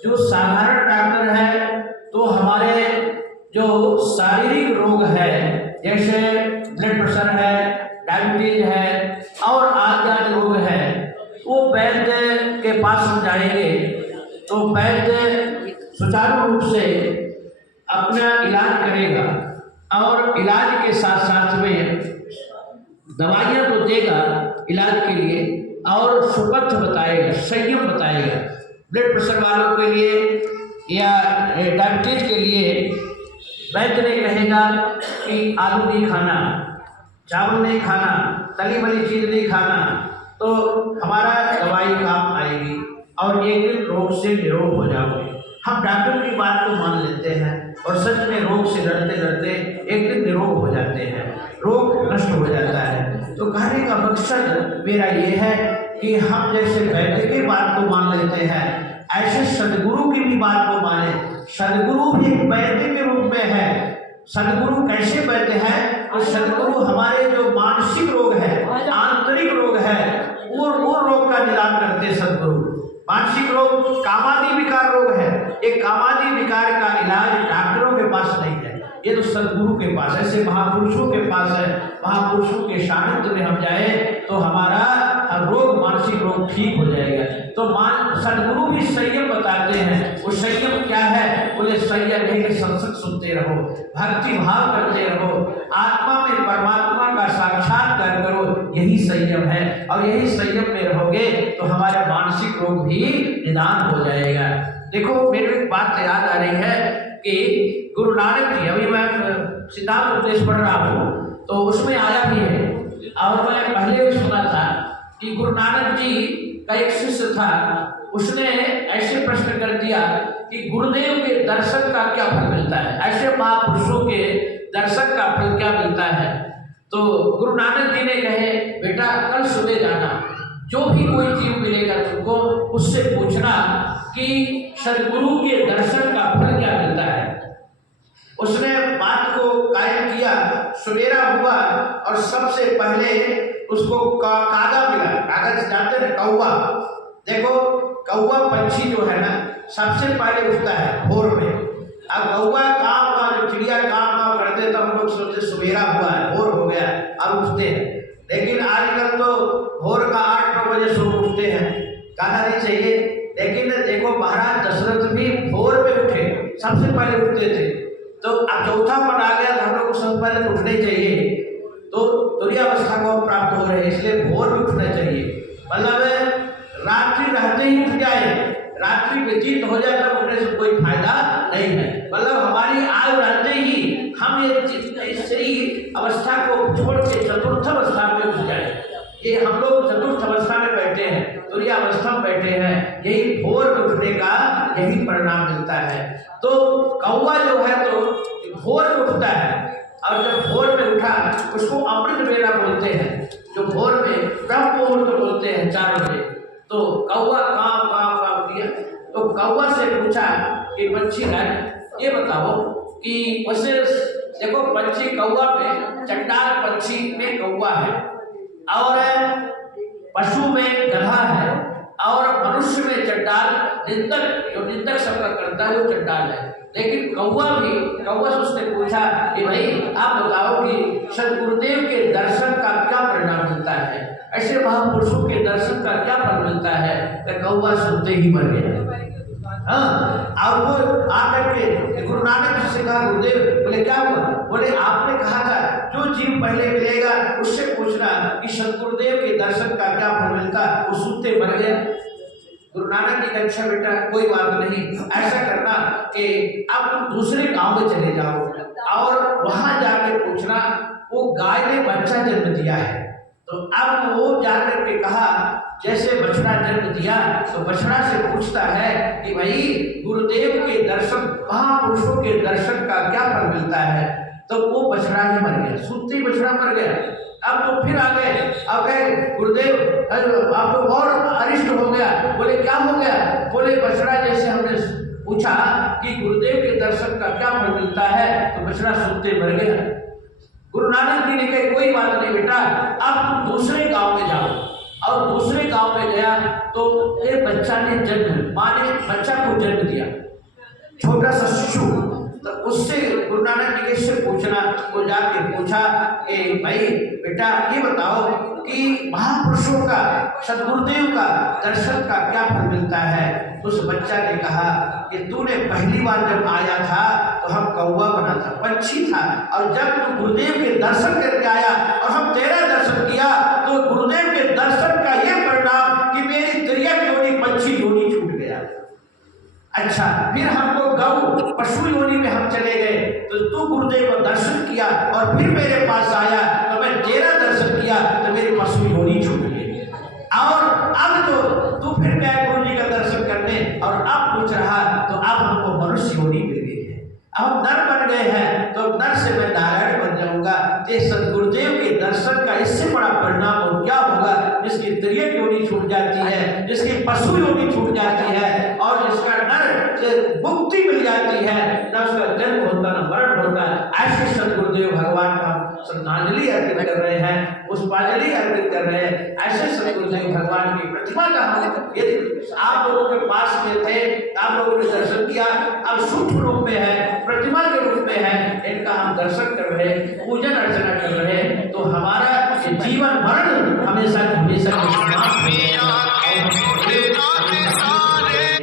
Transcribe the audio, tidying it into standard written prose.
जो साधारण डॉक्टर है तो हमारे जो शारीरिक रोग है जैसे ब्लड प्रेशर है, डायबिटीज है और आदि रोग है, वो वैद्य के पास हम जाएंगे तो वैद्य सुचारू रूप से अपना इलाज करेगा और इलाज के साथ साथ में दवाइयाँ तो देगा इलाज के लिए और सुपथ्य बताएगा, संयम बताएगा। ब्लड प्रेशर वालों के लिए या डायबिटीज के लिए वैद्य ने कहेगा कि आलू नहीं खाना, चावल नहीं खाना, तली वाली चीज़ नहीं खाना, तो हमारा दवाई काम आएगी और एक दिन रोग से निरोग हो जाओगे। हम डॉक्टर की बात को मान लेते हैं और सच में रोग से लड़ते लड़ते एक दिन निरोग हो जाते हैं, रोग नष्ट हो जाता है। तो कहने का मकसद मेरा ये है कि हम जैसे वैद्य की बात को मान लेते हैं, ऐसे सदगुरु की भी बात को माने। सदगुरु भी वैद्य के रूप में है। सदगुरु कैसे वैद्य है? तो सदगुरु हमारे जो मानसिक रोग है, आंतरिक रोग है, वो रोग का निदान करते सदगुरु। मानसिक रोग कामादि विकार रोग है, एक कामादि विकार का इलाज डॉक्टरों के पास नहीं है, ये तो सदगुरु के पास, ऐसे महापुरुषों के पास है। महापुरुषों के सानिध्य में हम जाए तो हमारा रोग, मानसिक रोग ठीक हो जाएगा। तो सदगुरु भी संयम बताते हैं। वो संयम क्या है? बोले संयम है कि सत्संग सुनते रहो, भक्ति भाव करते रहो, आत्मा में परमात्मा का साक्षात्कार करो, यही संयम है। और यही संयम में रहोगे तो हमारे मानसिक रोग भी निदान हो जाएगा। देखो मेरे एक बात याद आ रही है कि गुरु नानक जी, अभी मैं सिद्धांत उपदेश पढ़ रहा हूँ तो उसमें आया भी है और मैं पहले भी सुना था कि गुरु नानक जी का एक शिष्य था, उसने ऐसे प्रश्न कर दिया कि गुरुदेव के दर्शन का क्या फल मिलता है, ऐसे महापुरुषों के दर्शन का फल क्या मिलता है। तो गुरु नानक जी ने कहे, बेटा कल सुबह जाना, जो भी कोई जीव मिलेगा तुमको उससे पूछना कि सदगुरु के दर्शन का फल क्या मिलता है। उसने बात को कायम किया। सवेरा हुआ और सबसे पहले उसको कागा मिला। कागज जानते हैं, कौवा। देखो कौवा पंछी जो है ना सबसे पहले उठता है भोर में। अब कौवा काम का जो चिड़िया काम करते तो हम लोग सोचते सवेरा हुआ है, भोर हो गया, अब उठते हैं। लेकिन आजकल तो भोर का 8-9 बजे सो उठते हैं, कहना नहीं चाहिए। लेकिन देखो महाराज दशरथ भी भोर में उठे, सबसे पहले उठते थे। तो अब चौथा पद आ गया तो हम लोग को सबसे पहले उठना ही चाहिए। तो तुरीयावस्था को प्राप्त हो रहे हैं, इसलिए भोर में उठना चाहिए। मतलब रात्रि रहते ही उठ जाए, रात्रि व्यतीत हो जाए तब उठने से कोई फायदा नहीं है। मतलब हमारी आयु रहते ही हम ये शरीर अवस्था को छोड़ के चतुर्थ अवस्था में उठ जाए। ये हम लोग चतुर्थ अवस्था में बैठे हैं, तुरीय अवस्था में बैठे हैं, यही भोर में उठने का यही परिणाम मिलता है। तो कौवा जो है तो भोर में उठता है और जब भोर में उठा उसको अमृत बेला बोलते हैं, जो भोर में ब्रह्म मुहूर्त बोलते हैं 4 बजे। तो कौवा काम काम काम किया। तो कौवा से पूछा कि पंछी राज ये बताओ कि वैसे देखो पंछी कौवा में, चंडाल पंछी में कौवा है और पशु में गधा है और मनुष्य में चंडाल, निंदक, जो निंदक सबका करता है वो चंडाल है। लेकिन कौवा से उसने पूछा कि भाई आप बताओ कि सदगुरुदेव के दर्शन का क्या परिणाम मिलता है, ऐसे महापुरुषों के दर्शन का क्या फल मिलता है। तो कौवा सुनते ही मर गया। और वो आकर के गुरु नानक जी से कहा, गुरुदेव, बोले क्या हुआ? बोले आपने कहा था जो जीव पहले मिलेगा उससे पूछना कि सदगुरुदेव के दर्शन का क्या फल मिलता, वो सुनते मर गया। गुरु नानक जी का, अच्छा बेटा कोई बात नहीं, ऐसा करना कि अब तुम दूसरे गांव में चले जाओ और वहां जाके पूछना वो गाय ने बच्चा जन्म दिया है। तो अब वो जाकर के कहा जैसे बछड़ा जन्म दिया तो बछड़ा से पूछता है कि भाई गुरुदेव के दर्शन, महापुरुषों के दर्शन का क्या फल मिलता है। तो वो बछड़ा ही मर गया, सुनते ही बछड़ा मर गया। अब तो फिर आ गए, अब कहे गुरुदेव आप तो और अरिष्ट हो गया। बोले क्या हो गया? बोले बछड़ा जैसे हमने पूछा कि गुरुदेव के दर्शन का क्या फल मिलता है तो बछड़ा सुनते मर गया। गुरु नानक जी ने कहा कोई बात नहीं बेटा, अब तुम दूसरे गांव में जाओ और दूसरे गांव में गया तो एक बच्चा ने माँ ने बच्चा को जन्म दिया, छोटा सा शिशु। तो उससे गुरु नानक जी के से पूछना, वो जाके पूछा कि भाई बेटा ये बताओ कि महापुरुषों का, सदगुरुदेव का दर्शन का क्या फल मिलता है। उस बच्चा ने कहा कि तूने पहली बार जब आया था तो हम कौवा बना था, पंछी था, और जब तू गुरुदेव के दर्शन करके आया और हम तेरा दर्शन किया तो गुरुदेव के दर्शन का ये परिणाम कि मेरी तिर्यक योनि पंछी योनि छूट गया। अच्छा, फिर हमको गौ पशु योनि में हम चले गए तो तू गुरुदेव को दर्शन किया और फिर मेरे पास आया तो मैं तेरा दर्शन किया तो मेरी पशु योनि छूट गई। और अब तो तू फिर गया गुरु जी का दर्शन करने और अब पूछ रहा तो अब हमको मनुष्य योनि मिल गई है, अब नर बन गए हैं तो नर से मैं नारायण बन जाऊंगा। ये सदगुरुदेव के दर्शन का इससे बड़ा परिणाम और क्या होगा, जिसकी तिर्यक योनि छूट जाती है, जिसकी पशु योनि छूट जाती है और जिसका नर से मुक्ति मिल जाती है, न उसका जन्म होता न मरण होता। ऐसे सदगुरुदेव भगवान का श्रद्धांजलि अर्पित कर रहे हैं, पुष्पांजलि अर्पित कर रहे हैं। ऐसे सदगुरुदेव भगवान की प्रतिमा का हम यदि आप लोगों के पास में थे, आप लोगों ने दर्शन किया, अब सूक्ष्म रूप में है, प्रतिमा के रूप में है, इनका हम दर्शन कर रहे, पूजन अर्चना कर रहे, तो हमारा जीवन मरण हमेशा